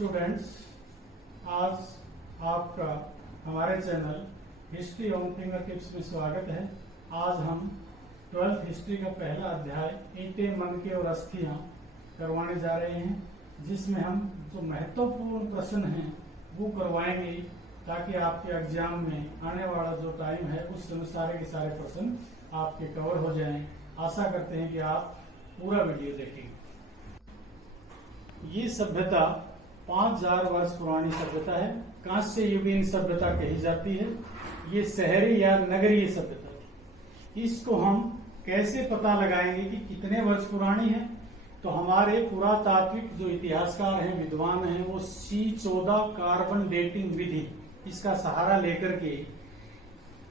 Students, आज आपका हमारे channel history on finger tips में स्वागत है। आज हम 12th हिस्ट्री का पहला अध्याय ईंटें, मनके और अस्थियां करवाने जा रहे हैं, जिसमें हम जो महत्वपूर्ण प्रश्न हैं वो करवाएंगे ताकि आपके एग्जाम में आने वाला जो टाइम है उस समय सारे के सारे प्रश्न आपके कवर हो जाएं। आशा करते हैं कि आप पूरा वीडियो देखें। ये सभ्यता 5000 वर्ष पुरानी सभ्यता है। कांस्य युगीन सभ्यता कही जाती है। ये शहरी या नगरीय सभ्यता थी। इसको हम कैसे पता लगाएंगे कि कितने वर्ष पुरानी है? तो हमारे पुरातात्विक जो इतिहासकार हैं, विद्वान हैं, वो C14 कार्बन डेटिंग विधि इसका सहारा लेकर के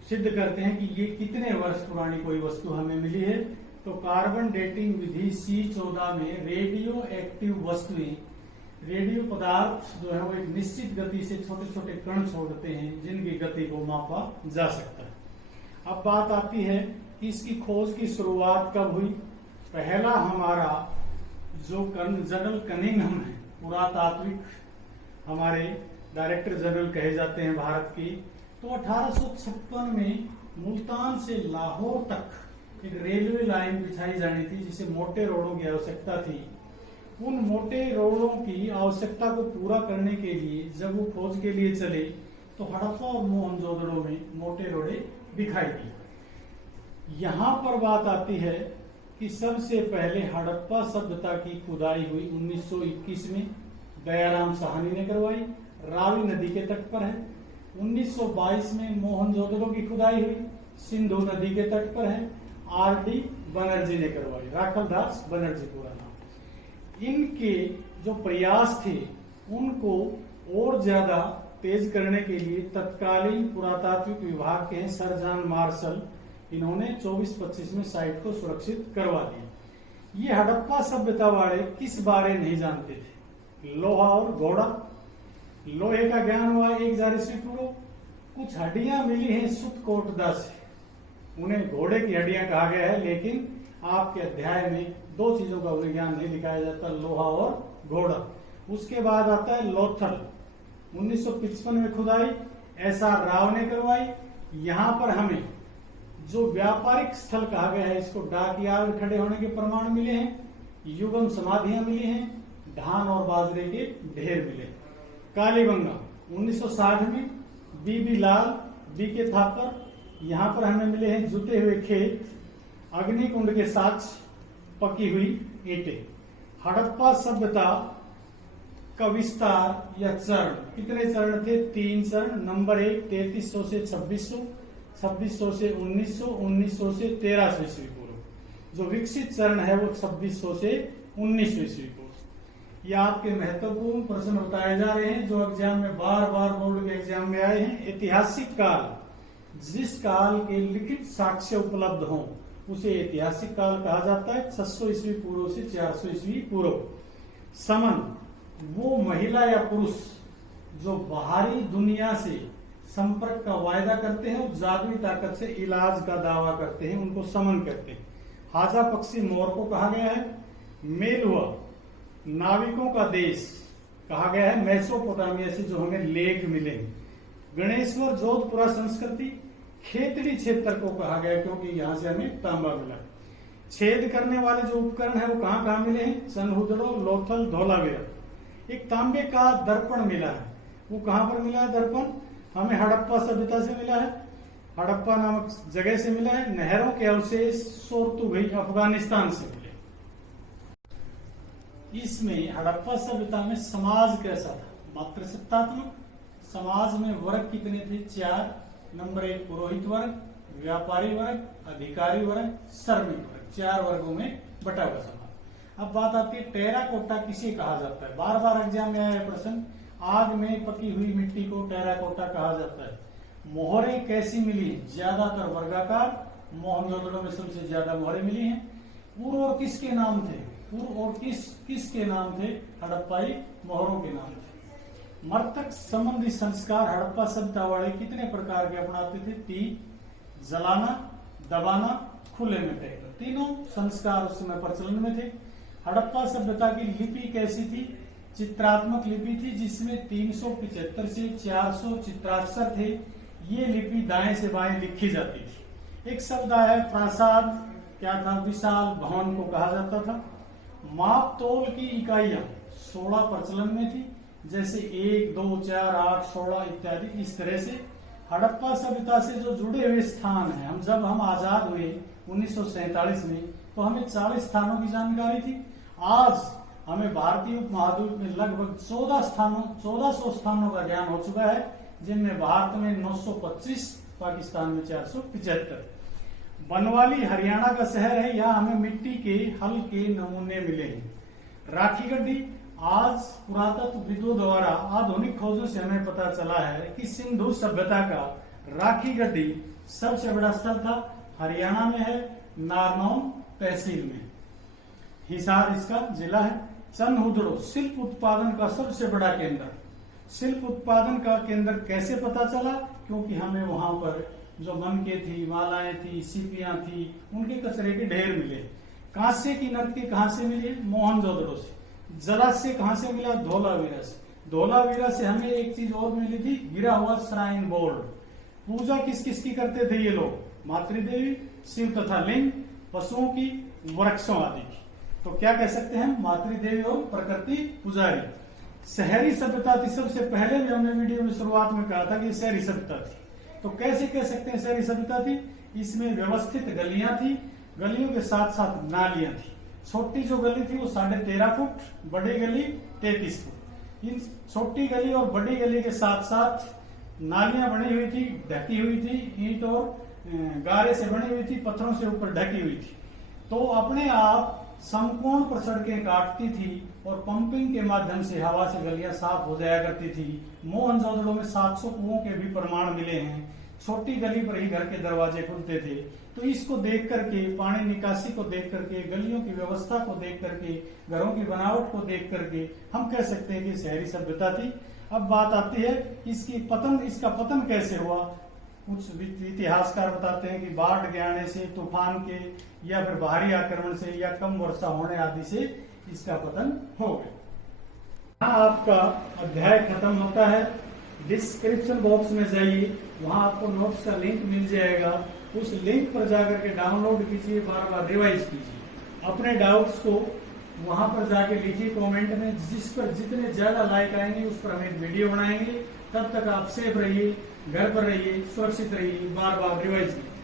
सिद्ध करते हैं कि ये कितने वर्ष पुरानी कोई वस्तु हमें मिली है। तो कार्बन डेटिंग विधि C14 में रेडियो एक्टिव वस्तुएं, रेडियो पदार्थ जो है वो एक निश्चित गति से छोटे छोटे कण छोड़ते हैं जिनकी गति को मापा जा सकता है। अब बात आती है कि इसकी खोज की शुरुआत कब हुई। पहला हमारा जो जनरल कनिंघम है, पुरातात्विक हमारे डायरेक्टर जनरल कहे जाते हैं भारत की, तो 1856 में मुल्तान से लाहौर तक एक रेलवे लाइन बिछाई जानी थी जिसे मोटे रोडों की आवश्यकता थी। उन मोटे रोडों की आवश्यकता को पूरा करने के लिए जब वो खोज के लिए चले तो हड़प्पा और मोहनजोदड़ो में मोटे रोडे दिखाई दी। यहाँ पर बात आती है कि सबसे पहले हड़प्पा सभ्यता की खुदाई हुई 1921 में दयाराम साहनी ने करवाई, रावी नदी के तट पर है। 1922 में मोहनजोदड़ो की खुदाई हुई, सिंधु नदी के तट पर है, R.D. बनर्जी ने करवाई, राखलदास बनर्जी पूरा नाम। इनके जो प्रयास थे उनको और ज्यादा तेज करने के लिए तत्कालीन पुरातात्विक विभाग के सर जॉन मार्शल, इन्होंने 24-25 में साइट को सुरक्षित करवा दिया। ये हड़प्पा सभ्यता वाले किस बारे नहीं जानते थे? लोहा और घोड़ा। लोहे का ज्ञान हुआ 1000 ईस्वी पूर्व। कुछ हड्डियां मिली हैं सुतकोटदा से, उन्हें घोड़े की हड्डियां कहा गया है, लेकिन आपके अध्याय में दो चीजों का ज्ञान नहीं दिखाया जाता, लोहा और घोड़ा। उसके बाद आता है लोथल, 1955 में खुदाई SR राव ने करवाई। यहां पर हमें जो व्यापारिक स्थल कहा गया है, इसको डाक यार्ड खड़े होने के प्रमाण मिले हैं, युगम समाधियां मिली हैं, धान और बाजरे के ढेर मिले। कालीबंगा 1960 में बीबी लाल, BK थापर, यहाँ पर हमें मिले हैं जुते हुए खेत, अग्निकुंड के साक्ष्य, पकी हुई ईंटें। हड़प्पा सभ्यता का विस्तार या चरण, कितने चरण थे? 3 चरण। नंबर 1 3300 से 2600, 2600 से 1900, 1900 से 1300 ईस्वी पूर्व। जो विकसित चरण है वो 2600 से 1900 ईस्वी पूर्व। ये आपके महत्वपूर्ण प्रश्न बताए जा रहे हैं जो एग्जाम में बार बार बोर्ड के एग्जाम में आए हैं। ऐतिहासिक काल, जिस काल के लिखित साक्ष्य उपलब्ध हों उसे ऐतिहासिक काल कहा जाता है। 600 ईस्वी पूर्व से 400 ईस्वी पूर्व। समन, वो महिला या पुरुष जो बाहरी दुनिया से संपर्क का वायदा करते हैं और जादुई ताकत से इलाज का दावा करते हैं, उनको समन करते हैं। हाजा पक्षी मोर को कहा गया है। मेलुआ, नाविकों का देश कहा गया है, मेसोपोटामिया से जो हमें लेख मिले। गणेश्वर जोधपुरा संस्कृति, खेतड़ी क्षेत्र को कहा गया क्योंकि यहां से हमें तांबा मिला। छेद करने वाले जो उपकरण है वो कहां कहां मिले हैं? सनहुदड़ो, लोथल, धोलावीरा। एक तांबे का दर्पण मिला है, वो कहां पर मिला है? दर्पण हमें हड़प्पा सभ्यता से मिला है, हड़प्पा नामक जगह से मिला है। नहरों के अवशेष सोर्तुगई, अफगानिस्तान से मिले। इसमें हड़प्पा सभ्यता में समाज कैसा था? मातृसत्तात्मक। समाज में वर्ग कितने थे? 4। नंबर 1 पुरोहित वर्ग, व्यापारी वर्ग, अधिकारी वर्ग, श्रमिक वर्ग। 4 वर्गों में बटा हुआ समाज। अब बात आती है टेराकोटा किसे कहा जाता है? बार बार एग्जाम में आया प्रश्न। आग में पकी हुई मिट्टी को टेराकोटा कहा जाता है। मोहरें कैसी मिली? ज्यादातर वर्गाकार, मोहनजोदड़ो में सबसे ज्यादा मोहरें मिली हैं। पूर्व और किसके नाम थे? पूर्व और किसके नाम थे? हड़प्पाई मोहरों के नाम थे। मृतक संबंधी संस्कार हड़प्पा सभ्यता वाले कितने प्रकार के अपनाते थे? 3। जलाना, दबाना, खुले में फेंकना। तीनों संस्कार उस समय प्रचलन में थे। हड़प्पा सभ्यता की लिपि कैसी थी? चित्रात्मक लिपि थी जिसमें 375 से 400 चित्राक्षर थे। ये लिपि दाएं से बाएं लिखी जाती थी। एक शब्द आया है प्रासाद, क्या था? विशाल भवन को कहा जाता था। माप तोल की इकाइयां 16 प्रचलन में थी, जैसे 1, 2, 4, 8, 16 इत्यादि। इस तरह से हड़प्पा सभ्यता से जो जुड़े हुए स्थान हैं, जब हम आजाद हुए 1947 में, तो हमें 40 स्थानों की जानकारी थी। आज हमें भारतीय उपमहाद्वीप में लगभग 1400 स्थानों का ज्ञान हो चुका है, जिनमें भारत में 925, पाकिस्तान में 475। बनवाली हरियाणा का शहर है। यहाँ हमें मिट्टी के हल के नमूने मिले हैं। राखी गड्ढी, आज पुरातत्वविदों द्वारा आधुनिक खोजों से हमें पता चला है कि सिंधु सभ्यता का राखी गड्ढी सबसे बड़ा स्थल था। हरियाणा में है, नारनौल तहसील में। हिसार इसका जिला है। चंदहुदड़ो, शिल्प उत्पादन का सबसे बड़ा केंद्र। शिल्प उत्पादन का केंद्र कैसे पता चला? क्योंकि हमें वहां पर जो मनके थी, मालाएं थी, सीपियां थी, उनके कचरे के ढेर मिले। कांसे की नर्तकी कहां से मिली? मोहनजोदड़ो से। जलाशय कहां से मिला? धोलावीरा से। धोलावीरा से हमें एक चीज और मिली थी, गिरा हुआ श्राइन बोर्ड। पूजा किस किस की करते थे ये लोग? मातृदेवी, शिव तथा लिंग, पशुओं की, वृक्षों आदि की। तो क्या कह सकते हैं? मातृदेवी और प्रकृति पुजारी। शहरी सभ्यता थी। सबसे पहले भी हमने वीडियो में शुरुआत में कहा था कि शहरी सभ्यता थी। तो कैसे कह सकते हैं शहरी सभ्यता थी? इसमें व्यवस्थित गलियां थी, गलियों के साथ साथ नालियां थी। छोटी जो गली थी वो 13.5 फुट, बड़ी गली 33 फुट। इन छोटी गली और बड़ी गली के साथ साथ नालियां बनी हुई थी, ढकी हुई थी, ईंट और गारे से बनी हुई थी, पत्थरों से ऊपर ढकी हुई थी। तो अपने आप समकोण पर सड़कें काटती थी और पंपिंग के माध्यम से हवा से गलियां साफ हो जाया करती थी। मोहनजोदड़ो में 700 कुओं के भी प्रमाण मिले हैं। छोटी गली पर ही घर के दरवाजे खुलते थे। तो इसको देख करके, पानी निकासी को देख करके, गलियों की व्यवस्था को देख करके, घरों की बनावट को देख करके हम कह सकते हैं कि शहरी सभ्यता थी। अब बात आती है इसका पतन कैसे हुआ? कुछ इतिहासकार बताते हैं कि बाढ़ के आने से, तूफान के, या फिर बाहरी आक्रमण से, या कम वर्षा होने आदि से इसका पतन हो गया। यहाँ आपका अध्याय खत्म होता है। डिस्क्रिप्शन बॉक्स में जाइए, वहां आपको नोट्स का लिंक मिल जाएगा। उस लिंक पर जाकर के डाउनलोड कीजिए, बार बार रिवाइज कीजिए। अपने डाउट्स को वहां पर जाके लिखिए कमेंट में। जिस पर जितने ज्यादा लाइक आएंगे उस पर हम एक वीडियो बनाएंगे। तब तक आप सेफ रहिए, घर पर रहिए, सुरक्षित रहिए, बार बार रिवाइज कीजिए।